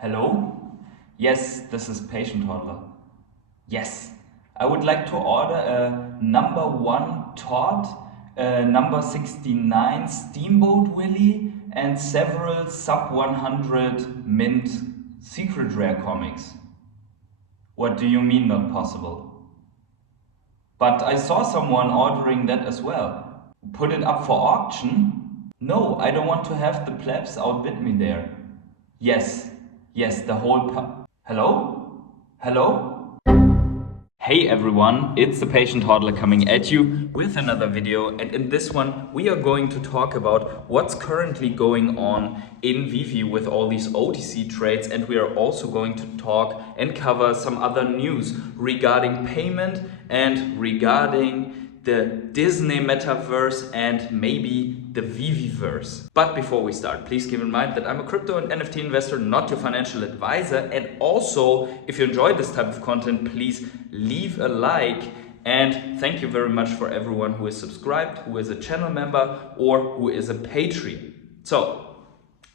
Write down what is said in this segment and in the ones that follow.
Hello? Yes, this is Patient Toddler. Yes, I would like to order a number 1 Todd, a number 69 Steamboat Willie, and several sub 100 mint secret rare comics. What do you mean not possible? But I saw someone ordering that as well. Put it up for auction? No, I don't want to have the plebs outbid me there. Yes, yes, the whole Hello? Hello? Hey everyone, it's the Patient Hodler coming at you with another video, and in this one we are going to talk about what's currently going on in VeVe with all these OTC trades, and we are also going to talk and cover some other news regarding payment and regarding the Disney metaverse and maybe the VeVeverse. But before we start, please keep in mind that I'm a crypto and NFT investor, not your financial advisor. And also, if you enjoy this type of content, please leave a like. And thank you very much for everyone who is subscribed, who is a channel member, or who is a Patreon. So,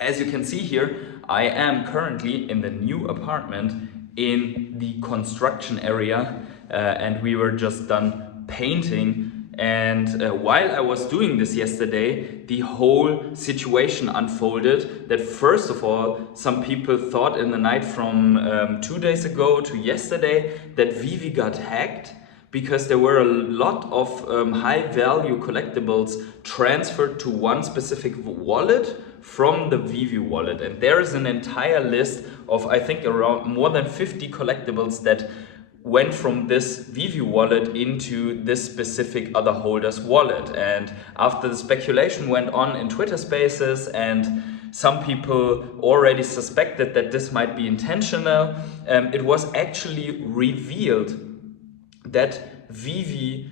as you can see here, I am currently in the new apartment in the construction area, and we were just done painting. And while I was doing this yesterday, the whole situation unfolded that first of all, some people thought in the night from 2 days ago to yesterday that VeVe got hacked, because there were a lot of high value collectibles transferred to one specific wallet from the VeVe wallet. And there is an entire list of, I think, around more than 50 collectibles that went from this VeVe wallet into this specific other holder's wallet. And after the speculation went on in Twitter Spaces, and some people already suspected that this might be intentional, it was actually revealed that VeVe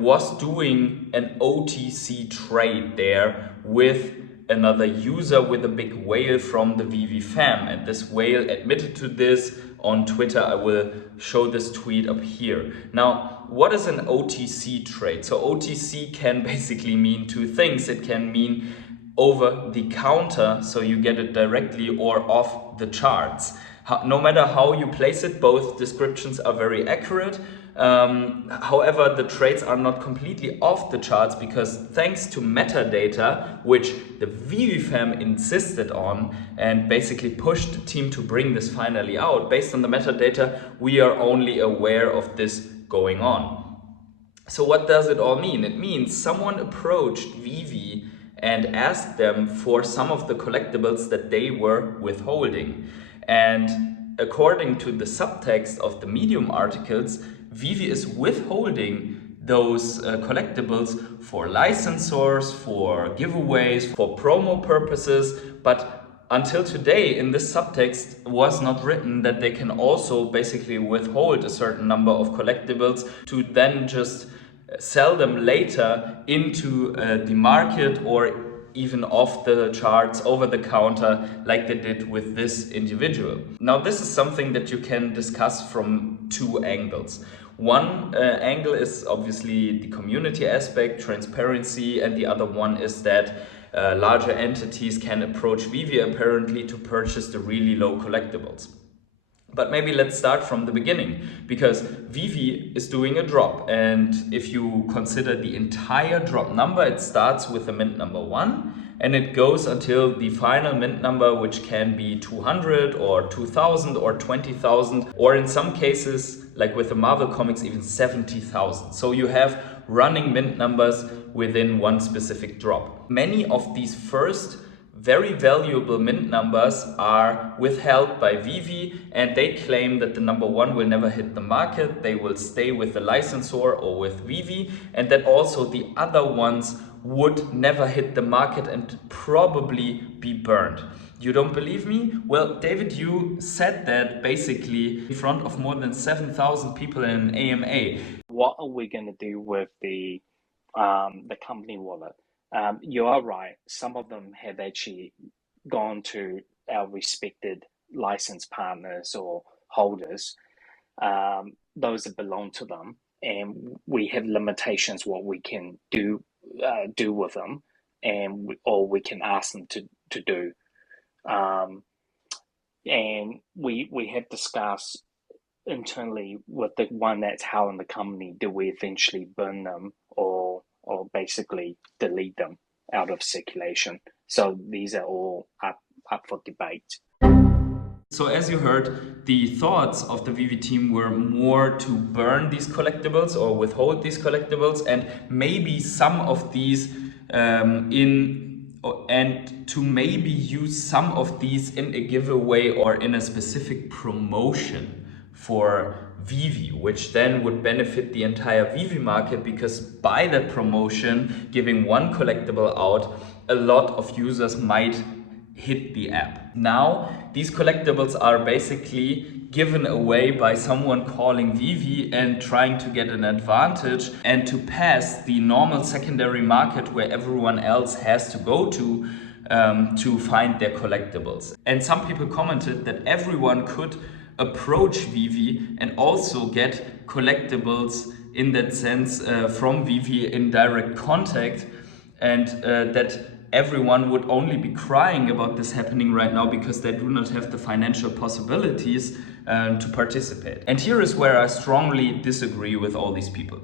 was doing an OTC trade there with another user with a big whale from the Vevefam, and this whale admitted to this on Twitter. I will show this tweet up here. Now, what is an OTC trade? So OTC can basically mean two things. It can mean over the counter, so you get it directly, or off the charts. No matter how you place it, both descriptions are very accurate. However, the trades are not completely off the charts, because thanks to metadata, which the Vevefam insisted on and basically pushed the team to bring this finally out, based on the metadata, we are only aware of this going on. So what does it all mean? It means someone approached VeVe and asked them for some of the collectibles that they were withholding. And according to the subtext of the Medium articles, VeVe is withholding those collectibles for licensors, for giveaways, for promo purposes, but until today in this subtext was not written that they can also basically withhold a certain number of collectibles to then just sell them later into the market, or even off the charts, over the counter, like they did with this individual. Now, this is something that you can discuss from two angles. One angle is obviously the community aspect, transparency, and the other one is that larger entities can approach VeVe apparently to purchase the really low collectibles. But maybe let's start from the beginning, because VeVe is doing a drop, and if you consider the entire drop number, it starts with the mint number 1 and it goes until the final mint number, which can be 200 or 2000 or 20,000, or in some cases, like with the Marvel comics, even 70,000. So you have running mint numbers within one specific drop. Many of these first very valuable mint numbers are withheld by VeVe, and they claim that the number 1 will never hit the market. They will stay with the licensor or with VeVe, and that also the other ones would never hit the market and probably be burned. You don't believe me? Well, David, you said that basically in front of more than 7,000 people in an AMA. What are we going to do with the company wallet? You are right. Some of them have actually gone to our respected license partners or holders, those that belong to them, and we have limitations what we can do with them, or we can ask them to do. and we have discussed internally with the one that's held in the company, do we eventually burn them or basically delete them out of circulation? So these are all up for debate. So as you heard, the thoughts of the VeVe team were more to burn these collectibles or withhold these collectibles, and maybe some of these and to maybe use some of these in a giveaway or in a specific promotion for VeVe, which then would benefit the entire VeVe market, because by that promotion, giving one collectible out, a lot of users might hit the app. Now, these collectibles are basically given away by someone calling VeVe and trying to get an advantage and to pass the normal secondary market where everyone else has to go to find their collectibles. And some people commented that everyone could approach VeVe and also get collectibles in that sense from VeVe in direct contact, and that everyone would only be crying about this happening right now because they do not have the financial possibilities to participate. And here is where I strongly disagree with all these people.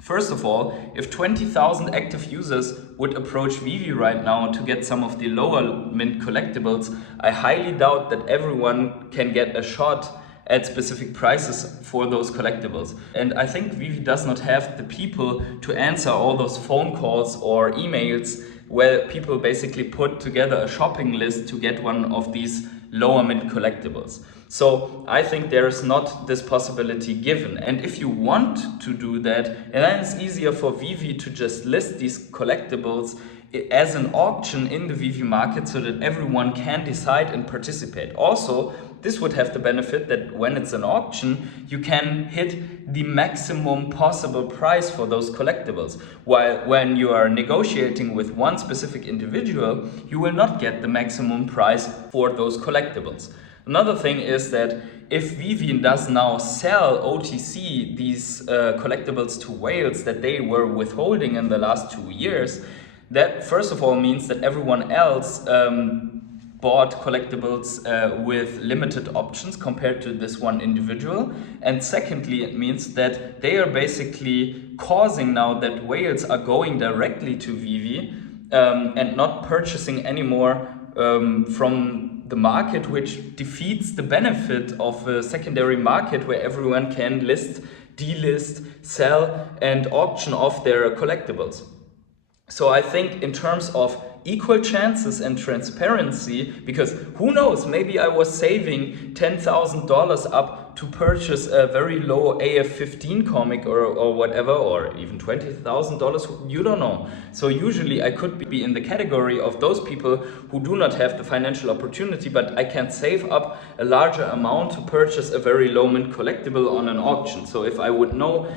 First of all, if 20,000 active users would approach VeVe right now to get some of the lower mint collectibles, I highly doubt that everyone can get a shot at specific prices for those collectibles. And I think VeVe does not have the people to answer all those phone calls or emails where people basically put together a shopping list to get one of these lower mint collectibles. So I think there is not this possibility given. And if you want to do that, then it's easier for VeVe to just list these collectibles as an auction in the VeVe market so that everyone can decide and participate. Also, this would have the benefit that when it's an auction, you can hit the maximum possible price for those collectibles. While when you are negotiating with one specific individual, you will not get the maximum price for those collectibles. Another thing is that if VeVe does now sell OTC these collectibles to whales that they were withholding in the last 2 years, that first of all means that everyone else bought collectibles with limited options compared to this one individual. And secondly, it means that they are basically causing now that whales are going directly to VeVe and not purchasing anymore from the market, which defeats the benefit of a secondary market where everyone can list, delist, sell and auction off their collectibles. So I think in terms of equal chances and transparency, because who knows, maybe I was saving $10,000 up to purchase a very low AF-15 comic or whatever, or even $20,000, you don't know. So usually I could be in the category of those people who do not have the financial opportunity, but I can save up a larger amount to purchase a very low mint collectible on an auction. So if I would know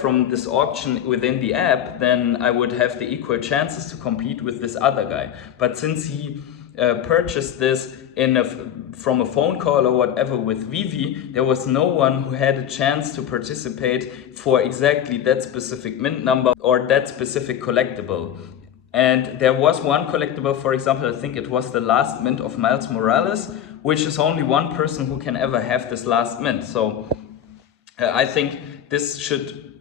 from this auction within the app, then I would have the equal chances to compete with this other guy. But since he purchased this from a phone call or whatever with VeVe, there was no one who had a chance to participate for exactly that specific mint number or that specific collectible. And there was one collectible, for example, I think it was the last mint of Miles Morales, which is only one person who can ever have this last mint. So I think this should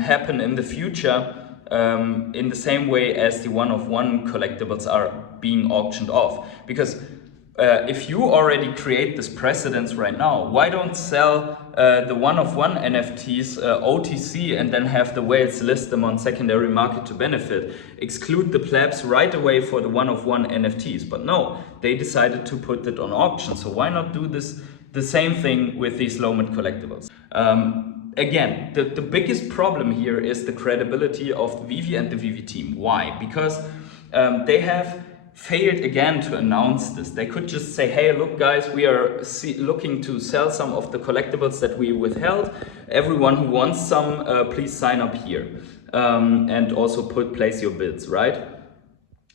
happen in the future in the same way as the one-of-one collectibles are being auctioned off. Because if you already create this precedence right now, why don't sell the one-of-one NFTs OTC and then have the whales list them on secondary market to benefit? Exclude the plebs right away for the one-of-one NFTs. But no, they decided to put it on auction. So why not do this? The same thing with these low mint collectibles. Again, the biggest problem here is the credibility of VeVe and the VeVe team. Why? Because they have failed again to announce this. They could just say, hey, look guys, we are looking to sell some of the collectibles that we withheld. Everyone who wants some, please sign up here. And also place your bids, right?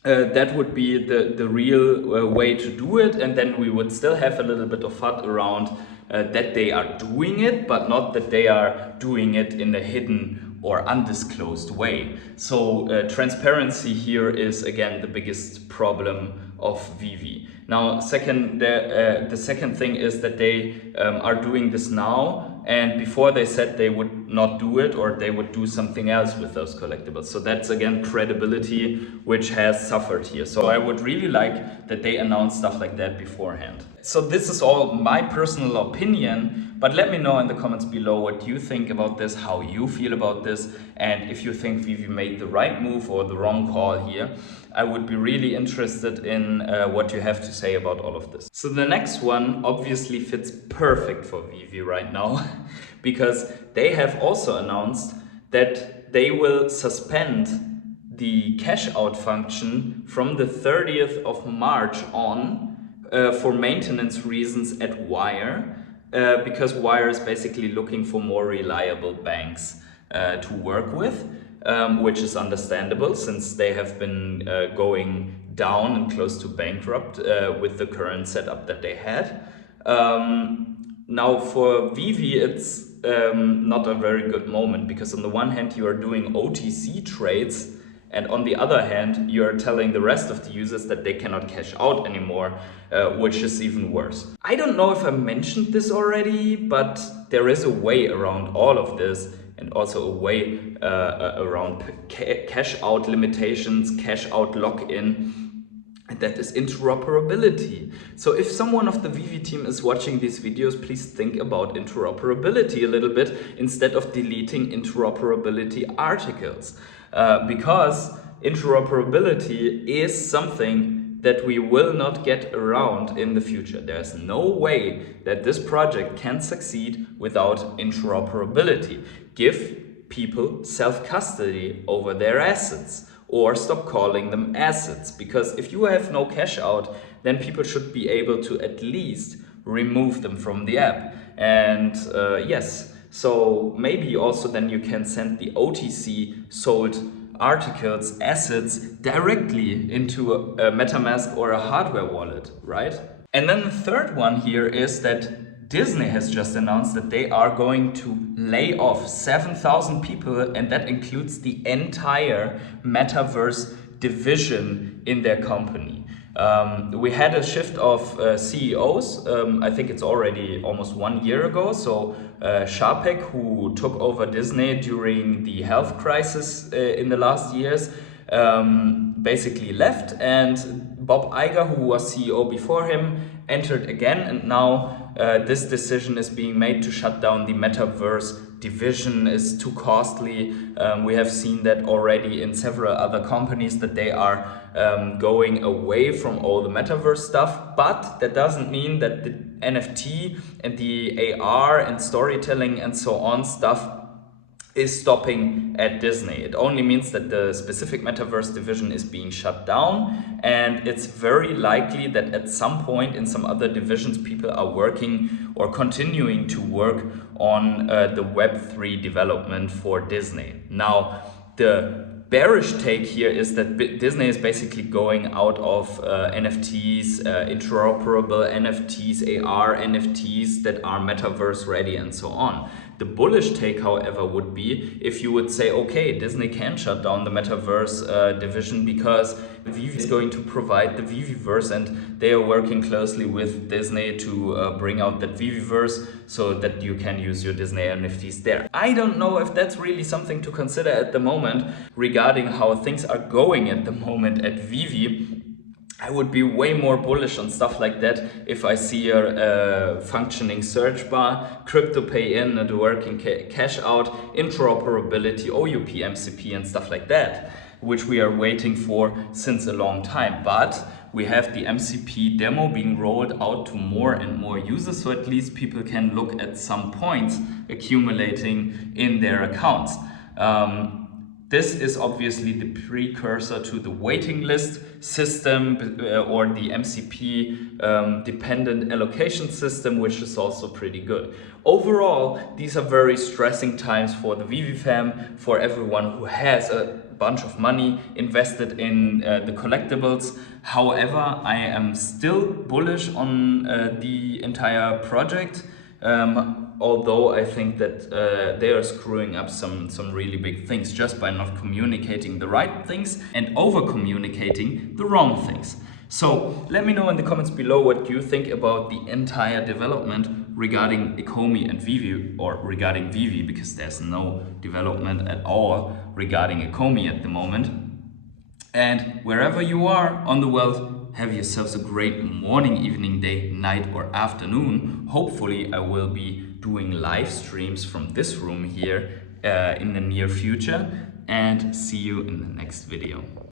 That would be the real way to do it, and then we would still have a little bit of FUD around that they are doing it, but not that they are doing it in a hidden or undisclosed way. So transparency here is again the biggest problem of VeVe. Now, the second thing is that they are doing this now, and before they said they would not do it, or they would do something else with those collectibles. So that's again credibility which has suffered here. So I would really like that they announce stuff like that beforehand. So this is all my personal opinion, but let me know in the comments below what you think about this, how you feel about this, and if you think VeVe made the right move or the wrong call here. I would be really interested in what you have to say about all of this. So the next one obviously fits perfect for VeVe right now because they have also announced that they will suspend the cash out function from the 30th of March on for maintenance reasons at Wire, because Wire is basically looking for more reliable banks to work with, which is understandable since they have been going down and close to bankrupt with the current setup that they had. Now for VeVe, it's not a very good moment because on the one hand you are doing OTC trades, and on the other hand you are telling the rest of the users that they cannot cash out anymore, which is even worse. I don't know if I mentioned this already, but there is a way around all of this, and also a way around cash out limitations, cash out lock-in, and that is interoperability. So if someone of the VeVe team is watching these videos, please think about interoperability a little bit instead of deleting interoperability articles. Because interoperability is something that we will not get around in the future. There's no way that this project can succeed without interoperability. Give people self-custody over their assets, or stop calling them assets, because if you have no cash out, then people should be able to at least remove them from the app. And yes, so maybe also then you can send the OTC sold articles, assets directly into a MetaMask or a hardware wallet, right? And then the third one here is that Disney has just announced that they are going to lay off 7,000 people, and that includes the entire metaverse division in their company. We had a shift of CEOs, I think it's already almost 1 year ago. So Sharpek, who took over Disney during the health crisis in the last years, basically left, and Bob Iger, who was CEO before him, entered again, and now this decision is being made to shut down the metaverse division. Is too costly. We have seen that already in several other companies that they are going away from all the metaverse stuff, but that doesn't mean that the NFT and the AR and storytelling and so on stuff is stopping at Disney. It only means that the specific metaverse division is being shut down, and it's very likely that at some point in some other divisions people are working or continuing to work on the Web3 development for Disney. Now, the bearish take here is that Disney is basically going out of NFTs, interoperable NFTs, AR NFTs that are metaverse ready and so on. The bullish take, however, would be if you would say, okay, Disney can shut down the metaverse division because VeVe is going to provide the Veveverse, and they are working closely with Disney to bring out that Veveverse so that you can use your Disney NFTs there. I don't know if that's really something to consider at the moment regarding how things are going at the moment at VeVe. I would be way more bullish on stuff like that if I see a functioning search bar, crypto pay in and working cash out, interoperability, OUP, MCP and stuff like that, which we are waiting for since a long time. But we have the MCP demo being rolled out to more and more users, so at least people can look at some points accumulating in their accounts. This is obviously the precursor to the waiting list system or the MCP dependent allocation system, which is also pretty good. Overall, these are very stressing times for the Vevefam, for everyone who has a bunch of money invested in the collectibles. However, I am still bullish on the entire project. Although I think that they are screwing up some really big things just by not communicating the right things and over communicating the wrong things. So let me know in the comments below what you think about the entire development regarding Ecomi and VeVe, or regarding VeVe, because there's no development at all regarding Ecomi at the moment. And wherever you are on the world, have yourselves a great morning, evening, day, night, or afternoon. Hopefully I will be doing live streams from this room here in the near future, and see you in the next video.